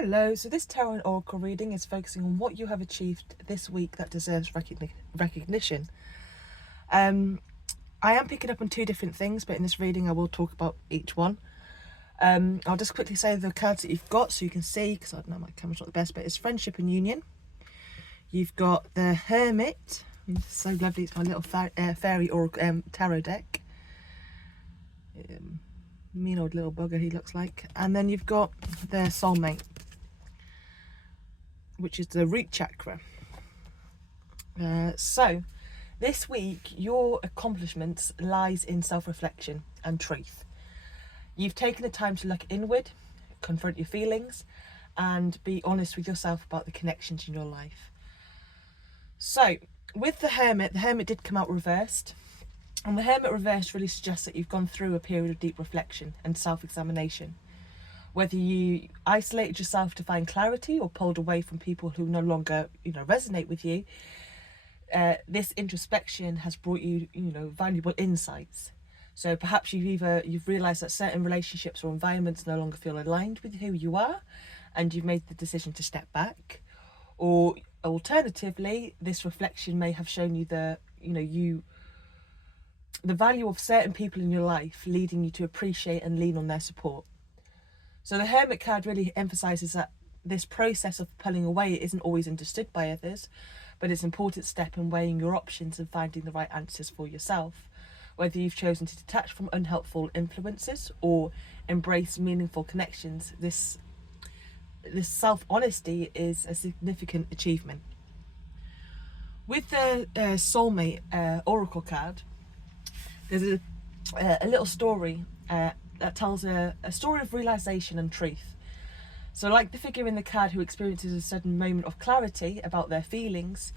Hello, so this tarot and oracle reading is focusing on what you have achieved this week that deserves recognition. I am picking up on two different things, but in this reading I will talk about each one. I'll just quickly say the cards that you've got so you can see, because I don't know, my camera's not the best, but it's Friendship and Union. You've got the Hermit. It's so lovely, it's my little fairy oracle tarot deck. Mean old little bugger he looks like. And then you've got the Soulmate, which is the root chakra. So this week your accomplishments lies in self-reflection and truth. You've taken the time to look inward, confront your feelings, and be honest with yourself about the connections in your life. So with the Hermit did come out reversed, and the Hermit reversed really suggests that you've gone through a period of deep reflection and self-examination. Whether you isolated yourself to find clarity or pulled away from people who no longer, resonate with you, this introspection has brought you, valuable insights. So perhaps you've realised that certain relationships or environments no longer feel aligned with who you are, and you've made the decision to step back. Or alternatively, this reflection may have shown you the value of certain people in your life, leading you to appreciate and lean on their support. So the Hermit card really emphasises that this process of pulling away isn't always understood by others, but it's an important step in weighing your options and finding the right answers for yourself. Whether you've chosen to detach from unhelpful influences or embrace meaningful connections, this self-honesty is a significant achievement. With the Soulmate oracle card, there's a little story that tells a story of realization and truth. So like the figure in the card who experiences a sudden moment of clarity about their feelings,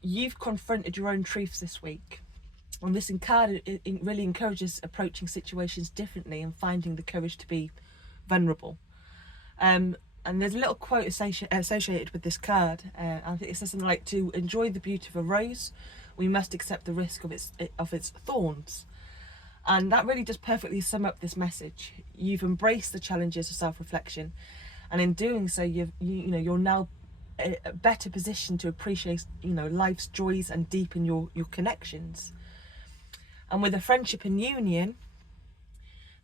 you've confronted your own truths this week. And this card it really encourages approaching situations differently and finding the courage to be vulnerable. And there's a little quote associated with this card. I think it says something like, "To enjoy the beauty of a rose, we must accept the risk of its thorns." And that really does perfectly sum up this message. You've embraced the challenges of self-reflection, and in doing so, you're now a better position to appreciate, life's joys and deepen your connections. And with a Friendship and Union,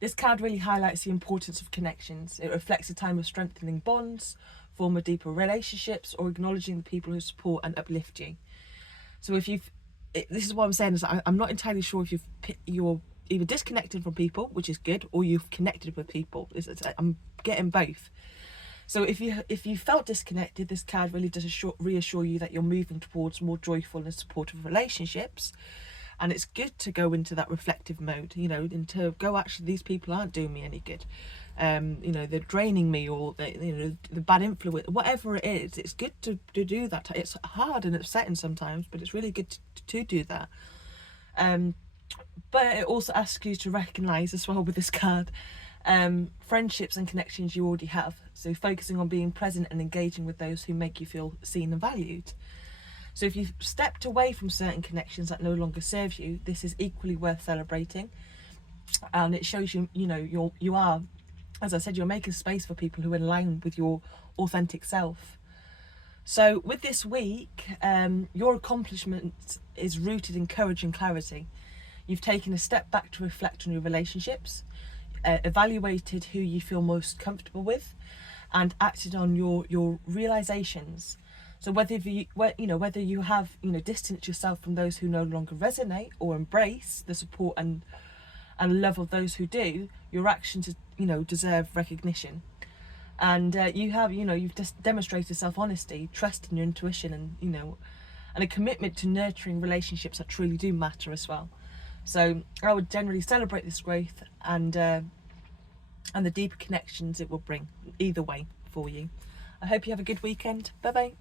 this card really highlights the importance of connections. It reflects a time of strengthening bonds, forming deeper relationships, or acknowledging the people who support and uplift you. So this is what I'm saying, is I'm not entirely sure if you're either disconnected from people, which is good, or you've connected with people. I'm getting both. So if you felt disconnected, this card really does reassure you that you're moving towards more joyful and supportive relationships. And it's good to go into that reflective mode, and to go, actually, these people aren't doing me any good. They're draining me, or the bad influence, whatever it is. It's good to do that. It's hard and upsetting sometimes, but it's really good to do that. But it also asks you to recognise as well with this card, friendships and connections you already have. So focusing on being present and engaging with those who make you feel seen and valued. So if you've stepped away from certain connections that no longer serve you, this is equally worth celebrating. And it shows you are, as I said, you're making space for people who align with your authentic self. So with this week, your accomplishment is rooted in courage and clarity. You've taken a step back to reflect on your relationships, evaluated who you feel most comfortable with, and acted on your realizations. So whether you have distanced yourself from those who no longer resonate, or embrace the support and love of those who do, your actions deserve recognition. And you've just demonstrated self-honesty, trust in your intuition, and a commitment to nurturing relationships that truly do matter as well. So I would generally celebrate this growth and the deeper connections it will bring either way for you. I hope you have a good weekend. Bye bye.